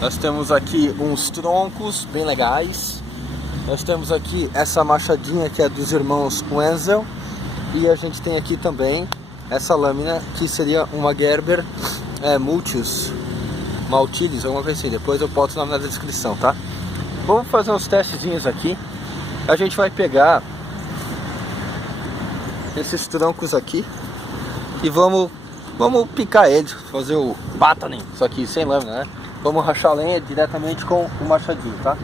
Nós temos aqui uns troncos bem legais. Nós temos aqui essa machadinha que é dos irmãos Wenzel. E a gente tem aqui também essa lâmina que seria uma Gerber Maltilis, alguma coisa assim. Depois eu boto o nome na descrição, tá? Vamos fazer uns testezinhos aqui. A gente vai pegar esses troncos aqui e vamos picar eles, fazer o bataning, só que sem lâmina, né? Vamos rachar a lenha diretamente com o machadinho, tá?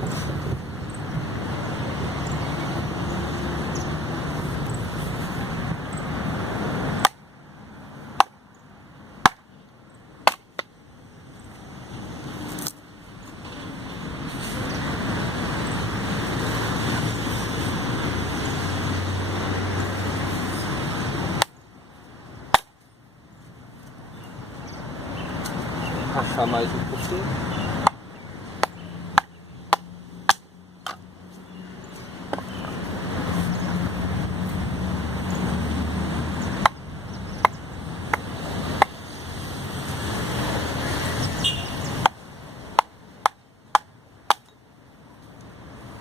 Rachar mais um pouquinho.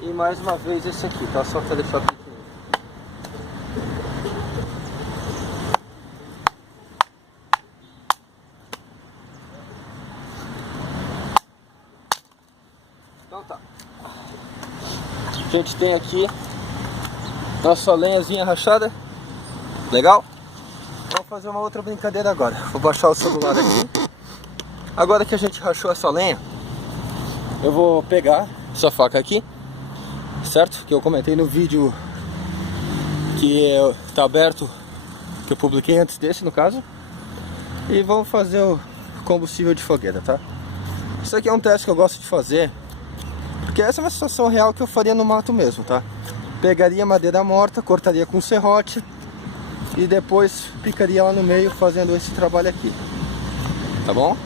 E mais uma vez esse aqui, tá? Só para deixar pequeno. Então tá. A gente tem aqui nossa lenhazinha rachada. Legal? Vamos fazer uma outra brincadeira agora. Vou baixar o celular aqui. Agora que a gente rachou essa lenha, eu vou pegar essa faca aqui, certo? Que eu comentei no vídeo que tá aberto, que eu publiquei antes desse, no caso. E vamos fazer o combustível de fogueira, tá? Isso aqui é um teste que eu gosto de fazer, porque essa é uma situação real que eu faria no mato mesmo, tá? Pegaria madeira morta, cortaria com serrote e depois picaria ela no meio fazendo esse trabalho aqui, tá bom?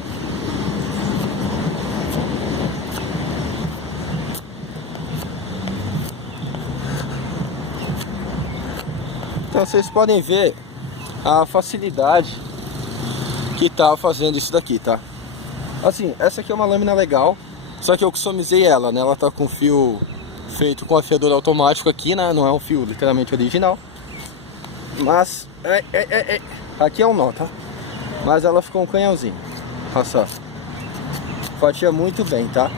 Então vocês podem ver a facilidade que tá fazendo isso daqui, tá? Assim, essa aqui é uma lâmina legal, só que eu customizei ela, né? Ela tá com fio feito com afiador automático aqui, né? Não é um fio literalmente original. Mas, aqui é um nó, tá? Mas ela ficou um canhãozinho. Olha só. Fatia muito bem, tá?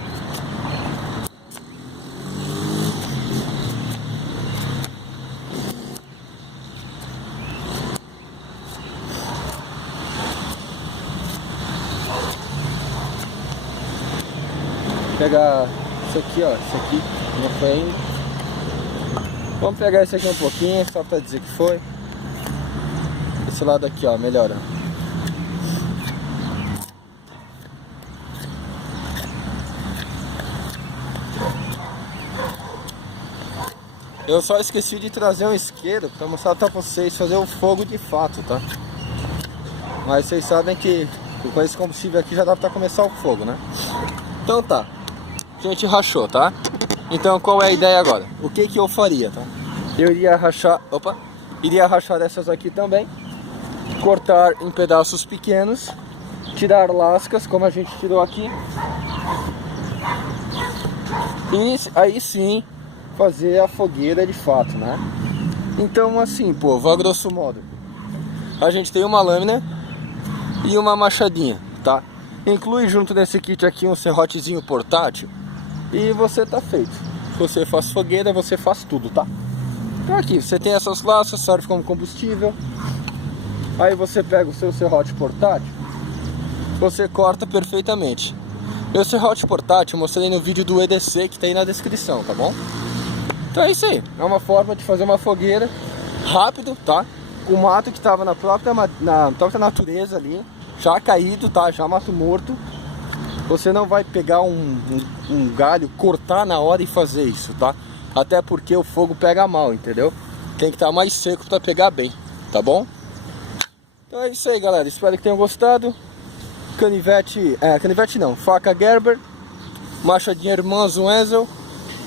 Pegar isso aqui, ó, isso aqui não foi ainda. Vamos pegar esse aqui um pouquinho, só pra dizer que foi. Esse lado aqui, ó, melhora. Eu só esqueci de trazer um isqueiro pra mostrar pra vocês fazer o fogo de fato, tá? Mas vocês sabem que com esse combustível aqui já dá pra começar o fogo, né? Então tá. A gente rachou, tá? Então qual é a ideia agora? O que eu faria, tá? Eu iria rachar, iria rachar essas aqui também, cortar em pedaços pequenos, tirar lascas como a gente tirou aqui, e aí sim fazer a fogueira de fato, né? Então assim, povo, a grosso modo, a gente tem uma lâmina e uma machadinha, tá? Inclui junto nesse kit aqui um serrotezinho portátil e você tá feito. Se você faz fogueira, você faz tudo, tá? Então aqui, você tem essas lascas, serve como combustível. Aí você pega o seu serrote portátil, você corta perfeitamente. Meu serrote portátil eu mostrei no vídeo do EDC que tá aí na descrição, tá bom? Então é isso aí, é uma forma de fazer uma fogueira rápido, tá? O mato que tava na própria natureza ali, já caído, tá? Já mato morto. Você não vai pegar um galho, cortar na hora e fazer isso, tá? Até porque o fogo pega mal, entendeu? Tem que estar mais seco para pegar bem, tá bom? Então é isso aí, galera. Espero que tenham gostado. Canivete, canivete não, faca Gerber, machadinha Irmãos Wenzel.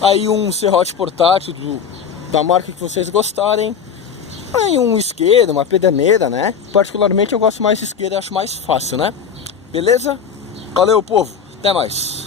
Aí um serrote portátil da marca que vocês gostarem. Aí um isqueiro, uma pedaneira, né? Particularmente eu gosto mais de isqueiro, acho mais fácil, né? Beleza? Valeu, povo. Até mais.